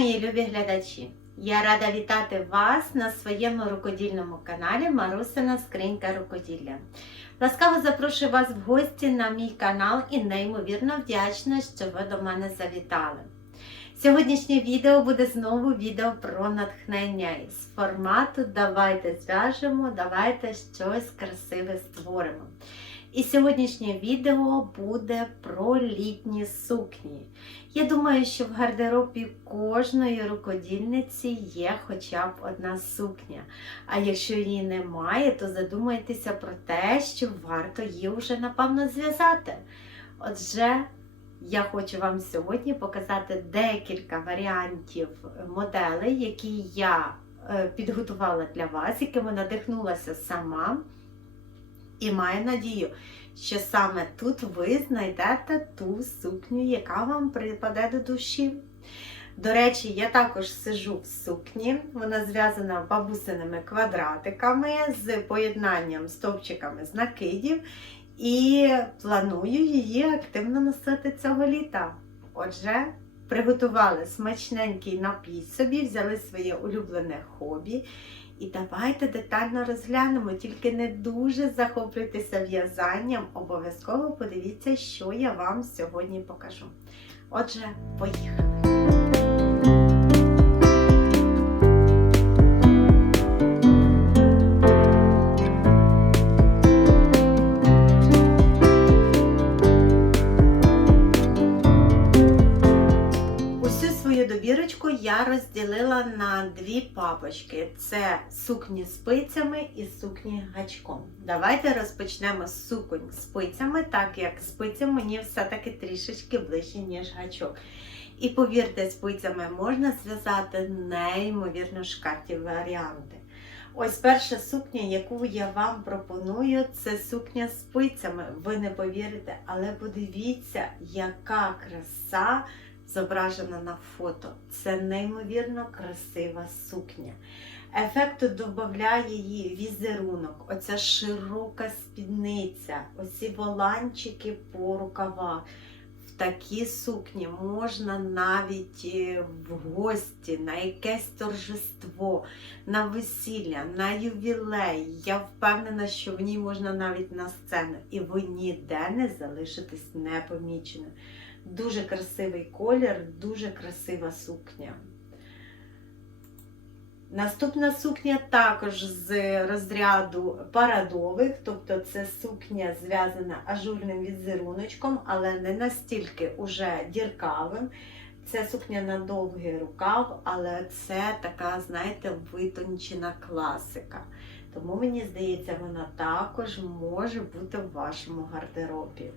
Мої любі глядачі! Я рада вітати вас на своєму рукодільному каналі Марусина Скринька Рукоділля. Ласкаво запрошую вас в гості на мій канал і неймовірно вдячна, що ви до мене завітали. Сьогоднішнє відео буде знову відео про натхнення з формату Давайте зв'яжемо, давайте щось красиве створимо. І сьогоднішнє відео буде про літні сукні. Я думаю, що в гардеробі кожної рукодільниці є хоча б одна сукня. А якщо її немає, то задумайтеся про те, що варто її вже напевно зв'язати. Отже, я хочу вам сьогодні показати декілька варіантів моделей, які я е, підготувала для вас, якими надихнулася сама. І маю надію, що саме тут ви знайдете ту сукню, яка вам припаде до душі. До речі, я також сижу в сукні, вона зв'язана бабусиними квадратиками з поєднанням стовпчиками з накидів. І планую її активно носити цього літа. Отже, приготували смачненький напій собі, взяли своє улюблене хобі. І давайте детально розглянемо, тільки не дуже захоплюйтеся в'язанням. Обов'язково подивіться, що я вам сьогодні покажу. Отже, поїхали! Усю свою добірочку я розділила дві папочки: це сукні спицями і сукні гачком. Давайте розпочнемо з суконь з спицями, так як спиці мені все-таки трішечки ближче, ніж гачок. І повірте, спицями можна зв'язати неймовірно шкарті варіанти. Ось перша сукня, яку я вам пропоную, це сукня з спицями. Ви не повірите, але подивіться, яка краса зображена на фото. Це неймовірно красива сукня. Ефекту додає її візерунок, оця широка спідниця, оці воланчики по рукавах. В такі сукні можна навіть е, в гості, на якесь торжество, на весілля, на ювілей. Я впевнена, що в ній можна навіть на сцену, і ви ніде не залишитесь непоміченою. Дуже красивий колір, дуже красива сукня. Наступна сукня також з розряду парадових, тобто це сукня зв'язана ажурним візеруночком, але не настільки уже діркавим. Це сукня на довгий рукав, але це така, знаєте, витончена класика. Тому мені здається, вона також може бути в вашому гардеробі.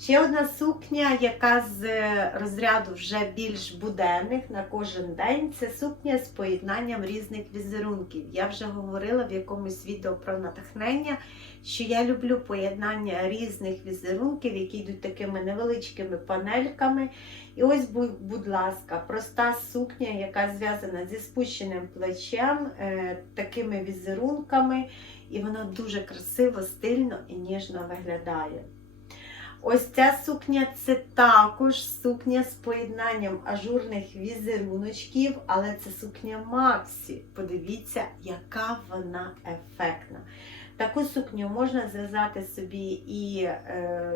Ще одна сукня, яка з розряду вже більш буденних на кожен день, це сукня з поєднанням різних візерунків. Я вже говорила в якомусь відео про натхнення, що я люблю поєднання різних візерунків, які йдуть такими невеличкими панельками. І ось, будь ласка, проста сукня, яка зв'язана зі спущеним плечем, е, такими візерунками, і вона дуже красиво, стильно і ніжно виглядає. Ось ця сукня це також сукня з поєднанням ажурних візеруночків, але це сукня Максі. Подивіться, яка вона ефектна. Таку сукню можна зв'язати собі і е,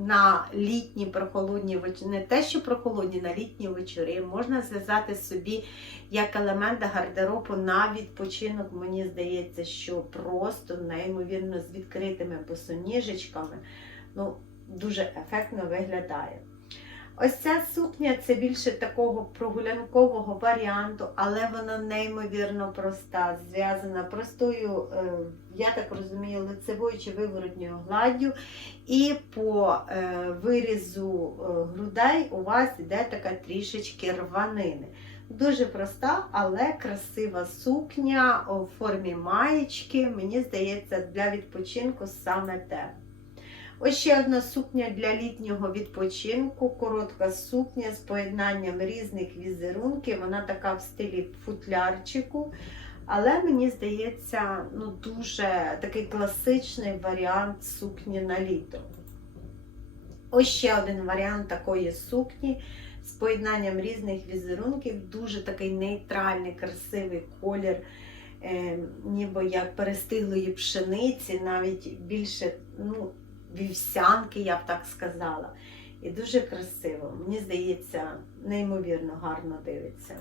на літні прохолодні вечори, не те, що прохолодні, на літні вечори. Можна зв'язати собі як елемент гардеробу на відпочинок. Мені здається, що просто неймовірно з відкритими босоніжечками ну, дуже ефектно виглядає. Ось ця сукня це більше такого прогулянкового варіанту, але вона неймовірно проста, зв'язана простою, е, я так розумію, лицевою чи виворотньою гладдю. І по е, вирізу е, грудей у вас йде така трішечки рванини. Дуже проста, але красива сукня у формі маєчки. Мені здається, для відпочинку саме те. Ось ще одна сукня для літнього відпочинку, коротка сукня з поєднанням різних візерунків. Вона така в стилі футлярчику. Але мені здається, ну дуже такий класичний варіант сукні на літо. Ось ще один варіант такої сукні з поєднанням різних візерунків. Дуже такий нейтральний, красивий колір, е, ніби як перестиглої пшениці, навіть більше ну, вівсянки, я б так сказала. І дуже красиво. Мені здається, неймовірно гарно дивиться.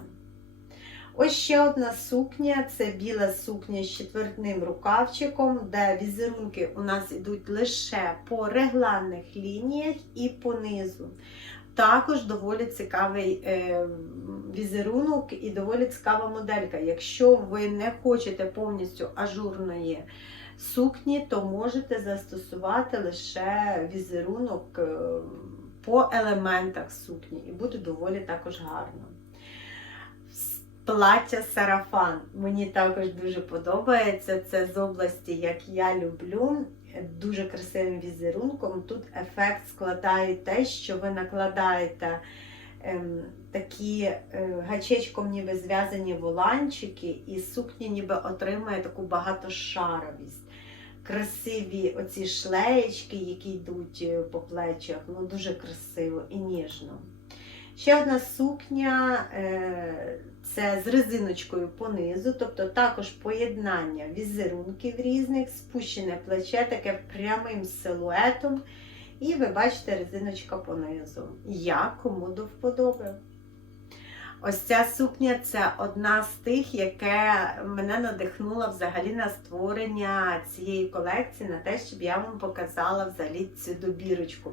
Ось ще одна сукня це біла сукня з четвертним рукавчиком, де візерунки у нас йдуть лише по регланних лініях і по низу. Також доволі цікавий е, візерунок і доволі цікава моделька. Якщо ви не хочете повністю ажурної сукні, то можете застосувати лише візерунок е, по елементах сукні, і буде доволі також гарно. Плаття сарафан. Мені також дуже подобається. Це з області, як я люблю. Дуже красивим візерунком. Тут ефект складає те, що ви накладаєте ем, такі е, гачечком ніби зв'язані воланчики, і сукня ніби отримує таку багатошаровість. Красиві оці шлеєчки, які йдуть е, по плечах, ну дуже красиво і ніжно. Ще одна сукня е, це з резиночкою понизу, тобто також поєднання візерунків різних, спущене плече, таке прямим силуетом. І ви бачите резиночка понизу. Як кому до вподоби. Ось ця сукня це одна з тих, яке мене надихнуло взагалі на створення цієї колекції, на те, щоб я вам показала взагалі цю добірочку.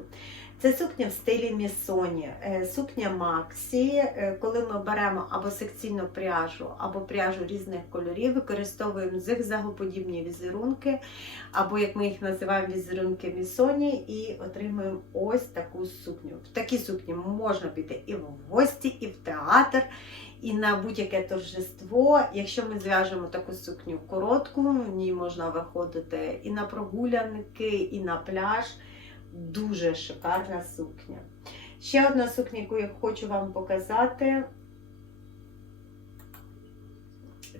Це сукня в стилі місоні, е, сукня Максі. Е, Коли ми беремо або секційну пряжу, або пряжу різних кольорів, використовуємо зигзагоподібні візерунки, або, як ми їх називаємо, візерунки місоні, і отримуємо ось таку сукню. В такі сукні можна піти і в гості, і в театр, і на будь-яке торжество. Якщо ми зв'яжемо таку сукню коротку, в ній можна виходити і на прогулянки, і на пляж. Дуже шикарна сукня. Ще одна сукня, яку я хочу вам показати.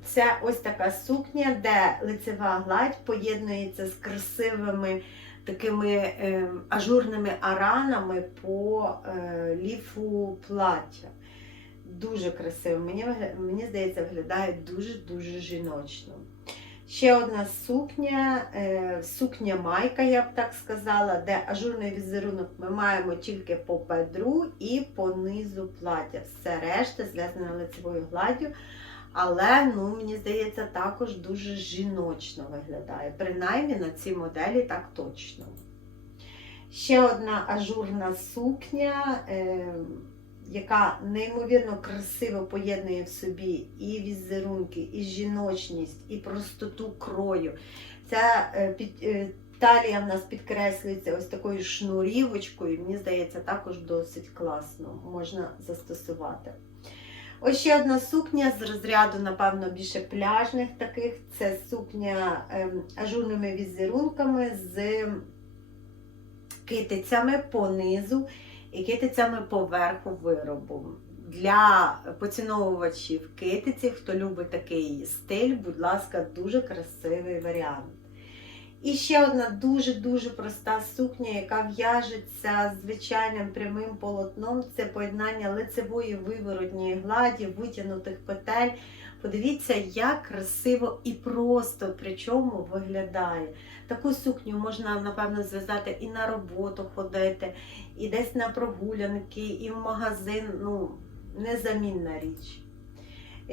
Це ось така сукня, де лицева гладь поєднується з красивими такими е, ажурними аранами по е, ліфу плаття. Дуже красиво. Мені, мені здається, виглядає дуже-дуже жіночно. Ще одна сукня, е, сукня майка, я б так сказала, де ажурний візерунок ми маємо тільки по бедру і по низу плаття. Все решта зв'язане лицевою гладдю. Але, ну, мені здається, також дуже жіночно виглядає. Принаймні на цій моделі так точно. Ще одна ажурна сукня. Яка неймовірно красиво поєднує в собі і візерунки, і жіночність, і простоту крою. Ця е, під, е, талія в нас підкреслюється ось такою шнурівочкою, мені здається, також досить класно можна застосувати. Ось ще одна сукня з розряду, напевно, більше пляжних таких. Це сукня ем, ажурними візерунками з китицями по низу китицями поверху виробу. Для поціновувачів китиці, хто любить такий стиль, будь ласка, дуже красивий варіант. І ще одна дуже-дуже проста сукня, яка в'яжеться звичайним прямим полотном. Це поєднання лицевої виворотньої гладі, витягнутих петель. Подивіться, як красиво і просто причому виглядає. Таку сукню можна, напевно, зв'язати і на роботу ходити, і десь на прогулянки, і в магазин. Ну, незамінна річ.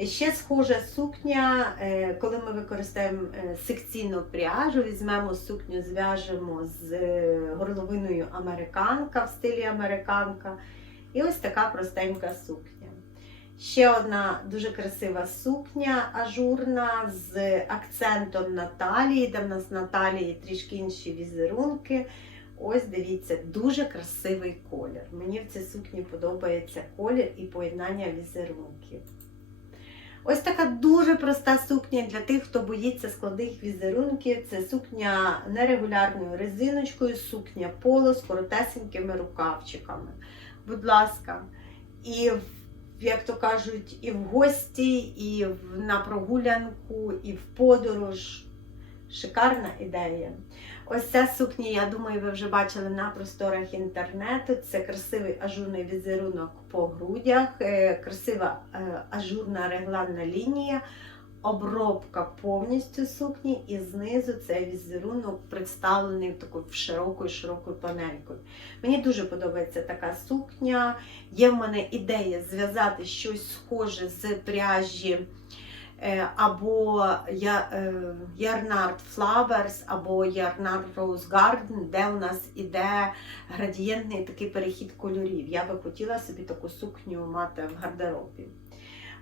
Ще схожа сукня, е, коли ми використаємо е, секційну пряжу, візьмемо сукню, зв'яжемо з е, горловиною американка в стилі американка. І ось така простенька сукня. Ще одна дуже красива сукня ажурна з акцентом на талії, де в нас на талії трішки інші візерунки. Ось дивіться, дуже красивий колір. Мені в цій сукні подобається колір і поєднання візерунків. Ось така дуже проста сукня для тих, хто боїться складних візерунків. Це сукня нерегулярною резиночкою, сукня поло з коротесенькими рукавчиками. Будь ласка, і в як то кажуть, і в гості, і в- на прогулянку, і в подорож. Шикарна ідея. Ось ця сукня, я думаю, ви вже бачили на просторах інтернету. Це красивий ажурний візерунок по грудях, е, красива е, ажурна регланна лінія, обробка повністю сукні, і знизу цей візерунок представлений такою широкою широкою панелькою. Мені дуже подобається така сукня. Є в мене ідея зв'язати щось схоже з пряжі. Е, або Я- е, Ярнард Flowers, або Ярнард Rose Garden, де у нас іде градієнтний такий перехід кольорів. Я би хотіла собі таку сукню мати в гардеробі.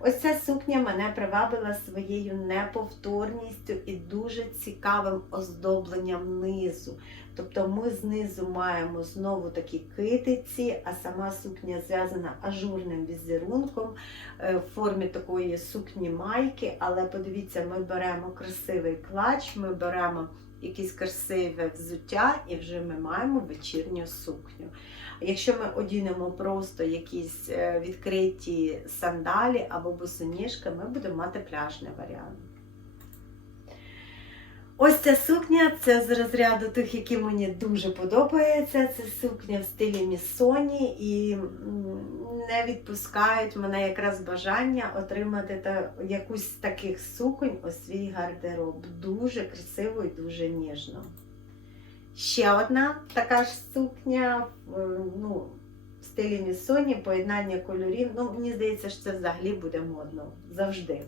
Ось ця сукня мене привабила своєю неповторністю і дуже цікавим оздобленням низу. Тобто ми знизу маємо знову такі китиці, а сама сукня зв'язана ажурним візерунком е, в формі такої сукні майки. Але подивіться, ми беремо красивий клач, ми беремо якесь красиве взуття, і вже ми маємо вечірню сукню. Якщо ми одінемо просто якісь е, відкриті сандалі або босоніжки, ми будемо мати пляжний варіант. Ось ця сукня це з розряду тих, які мені дуже подобаються. Це сукня в стилі місоні і не відпускають мене якраз бажання отримати та, якусь таких суконь у свій гардероб. Дуже красиво і дуже ніжно. Ще одна така ж сукня ну, в стилі місоні, поєднання кольорів. Ну, мені здається, що це взагалі буде модно завжди.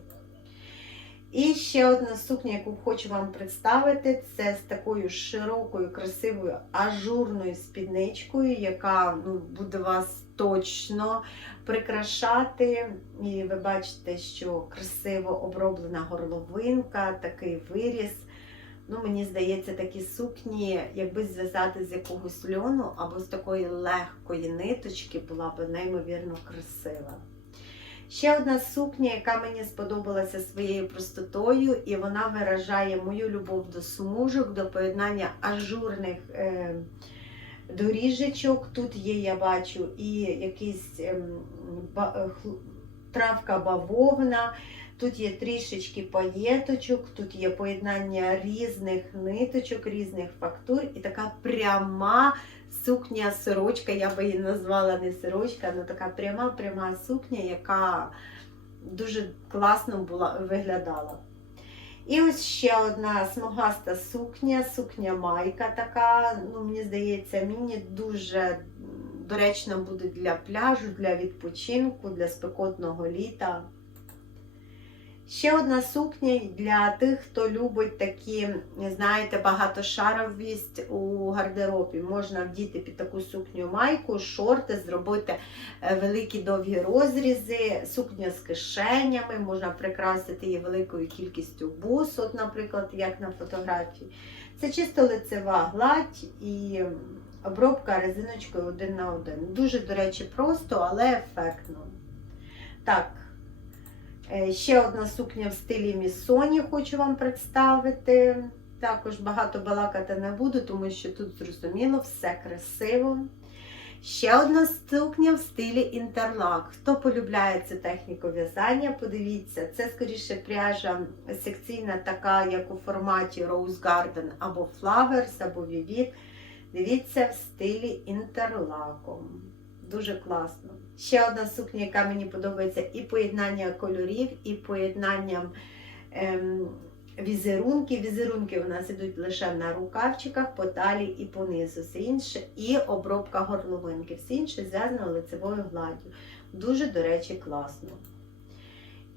І ще одна сукня, яку хочу вам представити, це з такою широкою, красивою ажурною спідничкою, яка ну, буде вас точно прикрашати. І ви бачите, що красиво оброблена горловинка, такий виріс. Ну, Мені здається, такі сукні, якби зв'язати з якогось льону або з такої легкої ниточки, була б неймовірно красива. Ще одна сукня, яка мені сподобалася своєю простотою, і вона виражає мою любов до смужок, до поєднання ажурних е, доріжечок. Тут є, я бачу, і якийсь ем, ба, е, травка бавовна. Тут є трішечки паєточок, тут є поєднання різних ниточок, різних фактур і така пряма сукня сорочка, я би її назвала не сорочка, але така пряма-пряма сукня, яка дуже класно була, виглядала. І ось ще одна смугаста сукня, сукня майка така, ну мені здається, мені дуже доречно буде для пляжу, для відпочинку, для спекотного літа. Ще одна сукня для тих, хто любить такі, знаєте, багатошаровість у гардеробі. Можна вдіти під таку сукню майку, шорти, зробити е, великі довгі розрізи, сукня з кишенями, можна прикрасити її великою кількістю бус, от, наприклад, як на фотографії. Це чисто лицева гладь і обробка резиночкою один на один. Дуже, до речі, просто, але ефектно. Так. Е, Ще одна сукня в стилі місоні хочу вам представити. Також багато балакати не буду, тому що тут зрозуміло, все красиво. Ще одна сукня в стилі інтерлак. Хто полюбляє цю техніку в'язання, подивіться, це скоріше пряжа секційна, така, як у форматі Rose Garden або Flowers, або Vivid. Дивіться в стилі інтерлаком. Дуже класно. Ще одна сукня, яка мені подобається, і поєднання кольорів, і поєднанням ем, візерунків. Візерунки у нас ідуть лише на рукавчиках, по талії і по низу. Все інше, і обробка горловинки. Все інше зв'язано лицевою гладдю. Дуже, до речі, класно.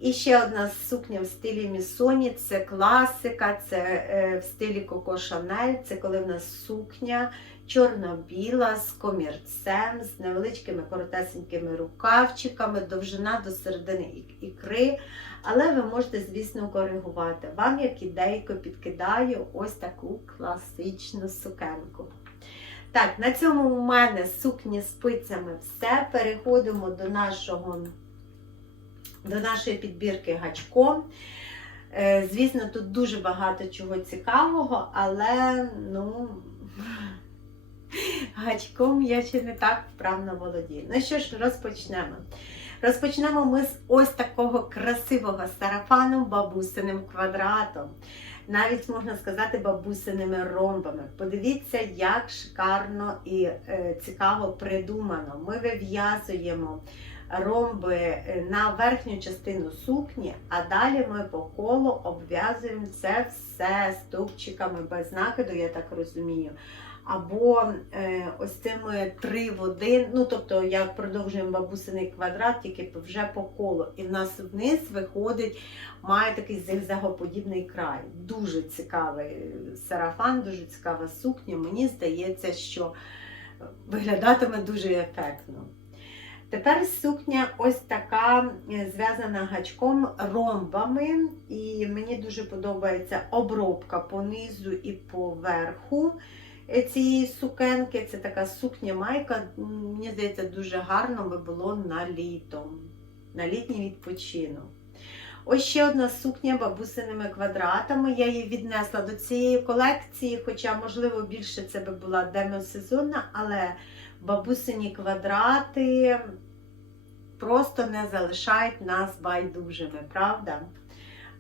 І ще одна сукня в стилі Місоні це класика, це е, в стилі Коко Шанель. Це коли в нас сукня чорно-біла з комірцем, з невеличкими коротесенькими рукавчиками, довжина до середини ікри. Але ви можете, звісно, коригувати. Вам, як ідейку, підкидаю ось таку класичну сукенку. Так, на цьому у мене сукні спицями все. Переходимо до нашого до нашої підбірки гачком. Е, Звісно, тут дуже багато чого цікавого, але ну, гачком я ще не так вправно володію. Ну що ж, розпочнемо. Розпочнемо ми з ось такого красивого сарафану бабусиним квадратом. Навіть можна сказати бабусиними ромбами. Подивіться, як шикарно і е, цікаво придумано. Ми вив'язуємо ромби е, на верхню частину сукні, а далі ми по колу обв'язуємо це все стовпчиками без накиду, я так розумію. Або е, ось цими три в один, ну тобто як продовжуємо бабусиний квадрат, тільки вже по колу. І в нас вниз виходить, має такий зигзагоподібний край. Дуже цікавий сарафан, дуже цікава сукня. Мені здається, що виглядатиме дуже ефектно. Тепер сукня ось така е, зв'язана гачком ромбами, і мені дуже подобається обробка по низу і по верху е, цієї сукенки. Це така сукня-майка, мені здається, дуже гарно би було на літо, на літній відпочинок. Ось ще одна сукня бабусиними квадратами. Я її віднесла до цієї колекції, хоча, можливо, більше це би була демосезонна, але бабусині квадрати просто не залишають нас байдужими, правда?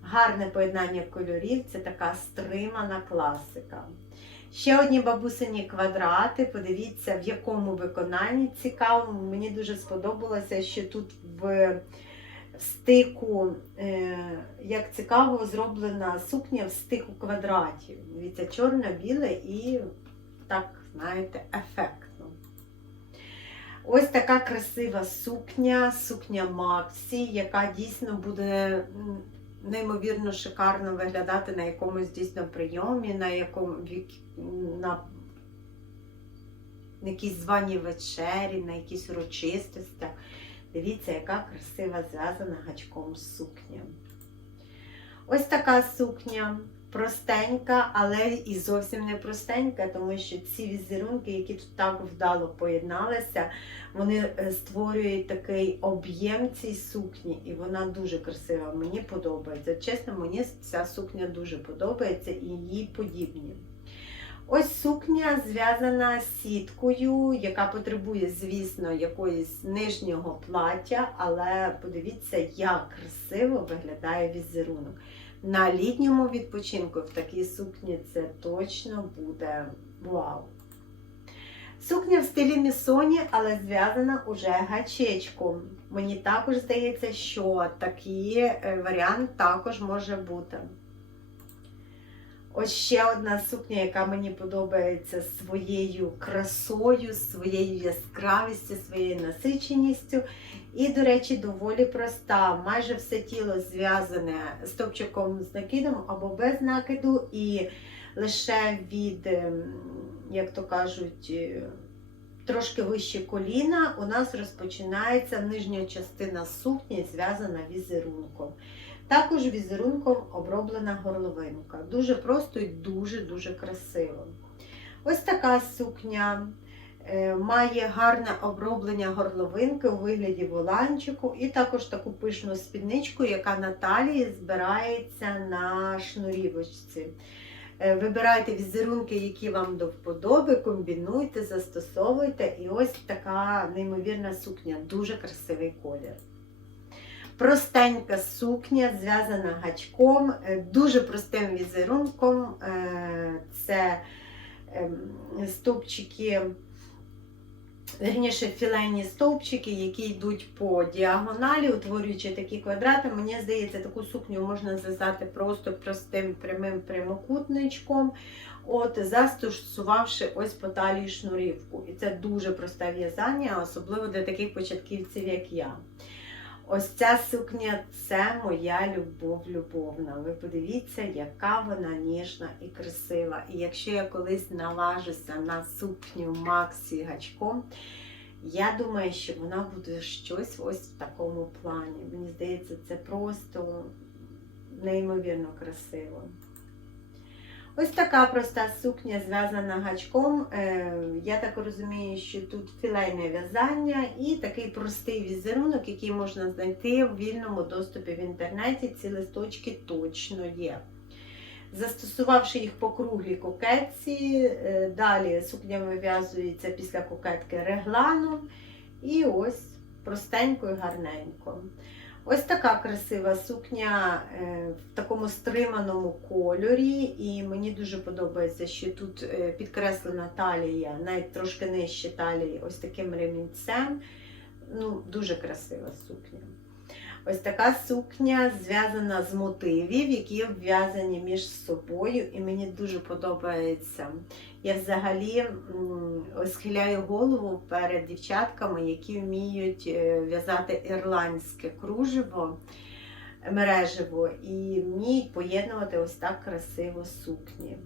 Гарне поєднання кольорів це така стримана класика. Ще одні бабусині квадрати. Подивіться, в якому виконанні цікаво. Мені дуже сподобалося, що тут в стику, е, як цікаво, зроблена сукня в стику квадратів. Дивіться, чорно-біле і так, знаєте, ефектно. Ось така красива сукня, сукня Максі, яка дійсно буде неймовірно шикарно виглядати на якомусь дійсно прийомі, на якому на на якійсь званій вечері, на якісь урочистостях. Дивіться, яка красива зв'язана гачком сукня. Ось така сукня. Простенька, але і зовсім не простенька, тому що ці візерунки, які тут так вдало поєдналися, вони е, створюють такий об'єм цій сукні, і вона дуже красива. Мені подобається. Чесно, мені ця сукня дуже подобається і їй подібні. Ось сукня зв'язана сіткою, яка потребує, звісно, якоїсь нижнього плаття, але подивіться, як красиво виглядає візерунок. На літньому відпочинку в такій сукні це точно буде вау. Сукня в стилі місоні, але зв'язана уже гачечком. Мені також здається, що такий е, варіант також може бути. Ось ще одна сукня, яка мені подобається своєю красою, своєю яскравістю, своєю насиченістю. І, до речі, доволі проста. Майже все тіло зв'язане стопчиком з накидом або без накиду, і лише від, ем, як то кажуть, е, трошки вище коліна у нас розпочинається нижня частина сукні, зв'язана візерунком. Також візерунком оброблена горловинка. Дуже просто і дуже-дуже красиво. Ось така сукня е, має гарне оброблення горловинки у вигляді воланчику, і також таку пишну спідничку, яка на талії збирається на шнурівочці. Е, Вибирайте візерунки, які вам до вподоби, комбінуйте, застосовуйте. І ось така неймовірна сукня, дуже красивий колір. Простенька сукня, зв'язана гачком, е, дуже простим візерунком. Е, Це ем, стовпчики, верніше філейні стовпчики, які йдуть по діагоналі, утворюючи такі квадрати. Мені здається, таку сукню можна зв'язати просто простим прямим прямокутничком, от, застосувавши ось по талії шнурівку. І це дуже просте в'язання, особливо для таких початківців, як я. Ось ця сукня це моя любов любовна. Ви подивіться, яка вона ніжна і красива. І якщо я колись наважуся на сукню Максі гачком, я думаю, що вона буде щось ось в такому плані. Мені здається, це просто неймовірно красиво. Ось така проста сукня зв'язана гачком. Е, Я так розумію, що тут філейне в'язання і такий простий візерунок, який можна знайти в вільному доступі в інтернеті. Ці листочки точно є. Застосувавши їх по круглій кокетці, е, далі сукня вив'язується після кокетки регланом. І ось простенько і гарненько. Ось така красива сукня е, в такому стриманому кольорі, і мені дуже подобається, що тут е, підкреслена талія, навіть трошки нижче талії, ось таким ремінцем. Ну, дуже красива сукня. Ось така сукня зв'язана з мотивів, які обв'язані між собою, і мені дуже подобається. Я взагалі схиляю голову перед дівчатками, які вміють е, в'язати ірландське кружево, мережево, і вміють поєднувати ось так красиво сукні.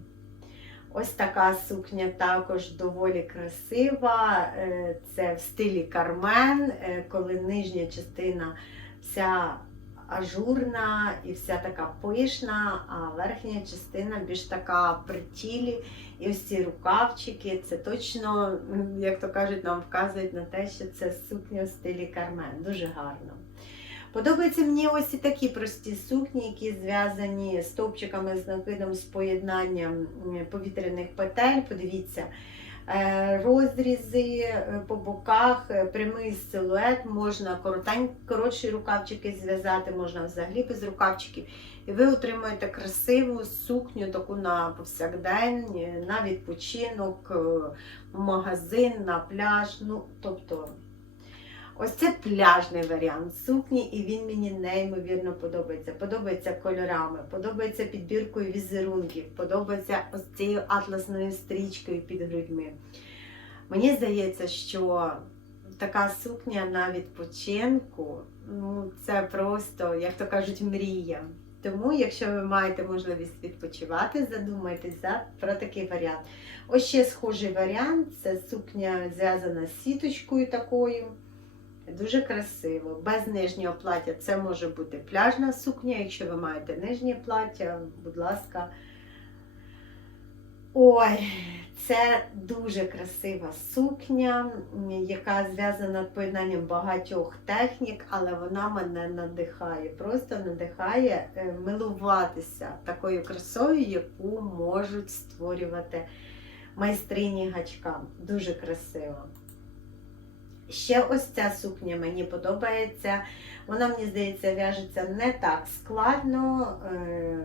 Ось така сукня також доволі красива. Е, Це в стилі кармен, е, коли нижня частина вся ажурна і вся така пишна, а верхня частина більш така при тілі. І ось ці рукавчики, це точно, як то кажуть, нам вказують на те, що це сукня в стилі кармен. Дуже гарно. Подобаються мені ось і такі прості сукні, які зв'язані з стовпчиками з накидом з поєднанням повітряних петель. Подивіться, розрізи е, по боках, е, прямий силует, можна коротші рукавчики зв'язати, можна взагалі без рукавчиків. І ви отримуєте красиву сукню таку на повсякдень, е, на відпочинок, е, в магазин, на пляж. Ну, тобто, ось це пляжний варіант сукні, і він мені неймовірно подобається. Подобається кольорами, подобається підбіркою візерунків, подобається ось цією атласною стрічкою під грудьми. Мені здається, що така сукня на відпочинку ну, це просто, як то кажуть, мрія. Тому, якщо ви маєте можливість відпочивати, задумайтесь за, про такий варіант. Ось ще схожий варіант це сукня зв'язана з сіточкою такою. Дуже красиво. Без нижнього плаття це може бути пляжна сукня. Якщо ви маєте нижнє плаття, будь ласка. Ой, це дуже красива сукня, яка зв'язана з поєднанням багатьох технік, але вона мене надихає. Просто надихає е, милуватися такою красою, яку можуть створювати майстрині гачка. Дуже красиво. Ще ось ця сукня мені подобається. Вона, мені здається, в'яжеться не так складно, е,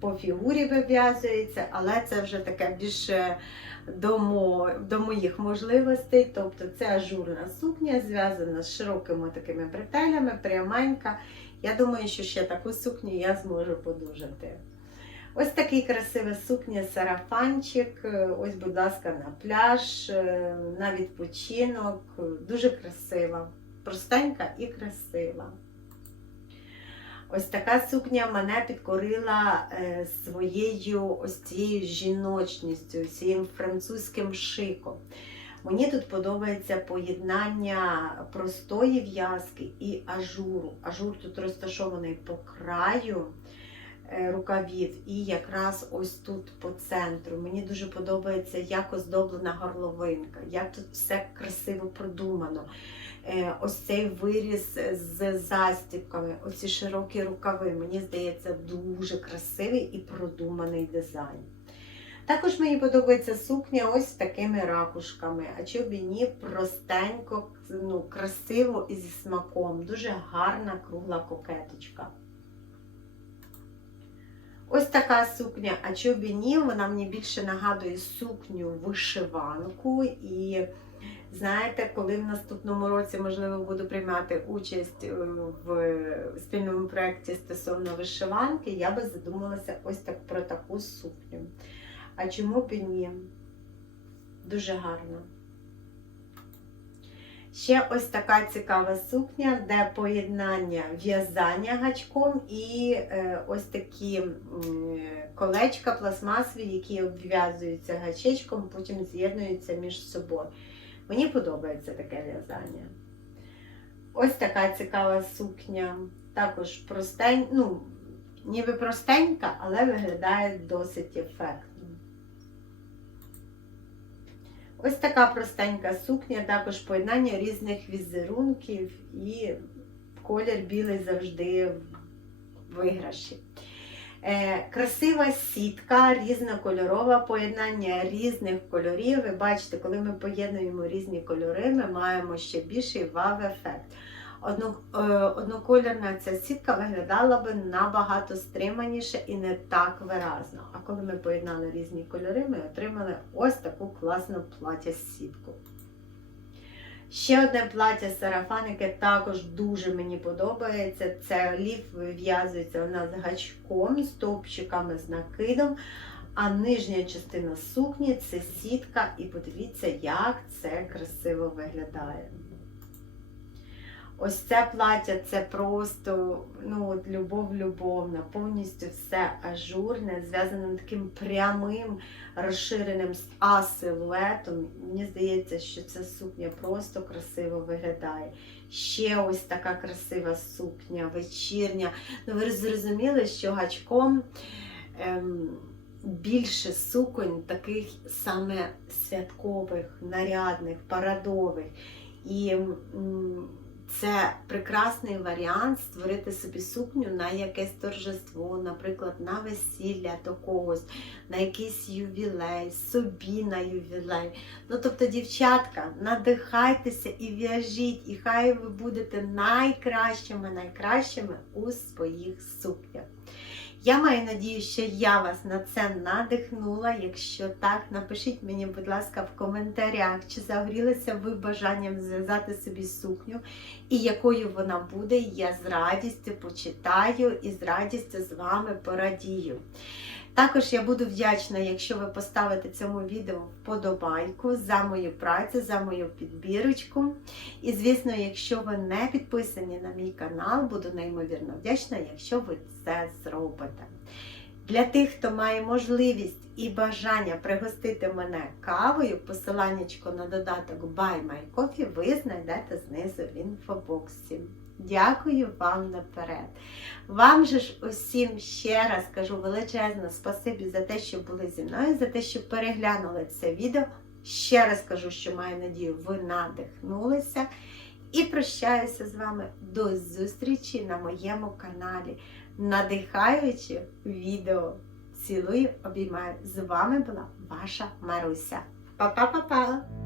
по фігурі вив'язується, але це вже таке більше до, мо, до моїх можливостей. Тобто це ажурна сукня, зв'язана з широкими такими бретелями, пряменька. Я думаю, що ще таку сукню я зможу подужати. Ось такий красива сукня, сарафанчик. Ось, будь ласка, на пляж, е, на відпочинок. Дуже красива, простенька і красива. Ось така сукня мене підкорила е, своєю ось цією жіночністю, цим французьким шиком. Мені тут подобається поєднання простої в'язки і ажуру. Ажур тут розташований по краю е, рукавів і якраз ось тут по центру. Мені дуже подобається, як оздоблена горловинка, як тут все красиво продумано. Е, Ось цей виріз з застібками, оці широкі рукави. Мені здається, дуже красивий і продуманий дизайн. Також мені подобається сукня ось з такими ракушками, а чи б і ні, простенько, ну, красиво і зі смаком. Дуже гарна кругла кокеточка. Ось така сукня, а чи ні, вона мені більше нагадує сукню вишиванку. І знаєте, коли в наступному році, можливо, буду приймати участь е, в спільному проєкті стосовно вишиванки, я би задумалася ось так про таку сукню. А чому б і ні? Дуже гарно. Ще ось така цікава сукня, де поєднання в'язання гачком і е, ось такі колечка пластмасові, які обв'язуються гачечком, потім з'єднуються між собою. Мені подобається таке в'язання. Ось така цікава сукня. Також простень, ну, ніби простенька, але виглядає досить ефектно. Ось така простенька сукня, також поєднання різних візерунків і колір білий завжди в виграші. Е, красива сітка, різнокольорова, поєднання різних кольорів. Ви бачите, коли ми поєднуємо різні кольори, ми маємо ще більший вав-ефект. Е, однокольорна ця сітка виглядала би набагато стриманіше і не так виразно. А коли ми поєднали різні кольори, ми отримали ось таку класну плаття сітку. Ще одне плаття сарафан, яке також дуже мені подобається. Це ліф вив'язується у нас гачком, стовпчиками з накидом. А нижня частина сукні це сітка, і подивіться, як це красиво виглядає. Ось це плаття це просто ну, любов любовна, повністю все ажурне, зв'язане таким прямим, розширеним А силуетом. Мені здається, що ця сукня просто красиво виглядає. Ще ось така красива сукня, вечірня. Ну, ви зрозуміли, що гачком ем, більше суконь, таких саме святкових, нарядних, парадових. І це прекрасний варіант створити собі сукню на якесь торжество, наприклад, на весілля до когось, на якийсь ювілей, собі на ювілей. Ну, тобто, дівчатка, надихайтеся і в'яжіть, і хай ви будете найкращими, найкращими у своїх сукнях. Я маю надію, що я вас на це надихнула. Якщо так, напишіть мені, будь ласка, в коментарях, чи загорілися ви бажанням зв'язати собі сукню і якою вона буде. Я з радістю почитаю і з радістю з вами порадію. Також я буду вдячна, якщо ви поставите цьому відео вподобайку за мою працю, за мою підбірочку. І, звісно, якщо ви не підписані на мій канал, буду неймовірно вдячна, якщо ви це зробите. Для тих, хто має можливість і бажання пригостити мене кавою, посиланнячко на додаток Buy My Coffee ви знайдете знизу в інфобоксі. Дякую вам наперед. Вам же ж усім ще раз кажу величезне спасибі за те, що були зі мною, за те, що переглянули це відео. Ще раз кажу, що маю надію, ви надихнулися. І прощаюся з вами до зустрічі на моєму каналі. Надихаючи відео. Цілую, обіймаю. З вами була ваша Маруся. Па-па-па-па!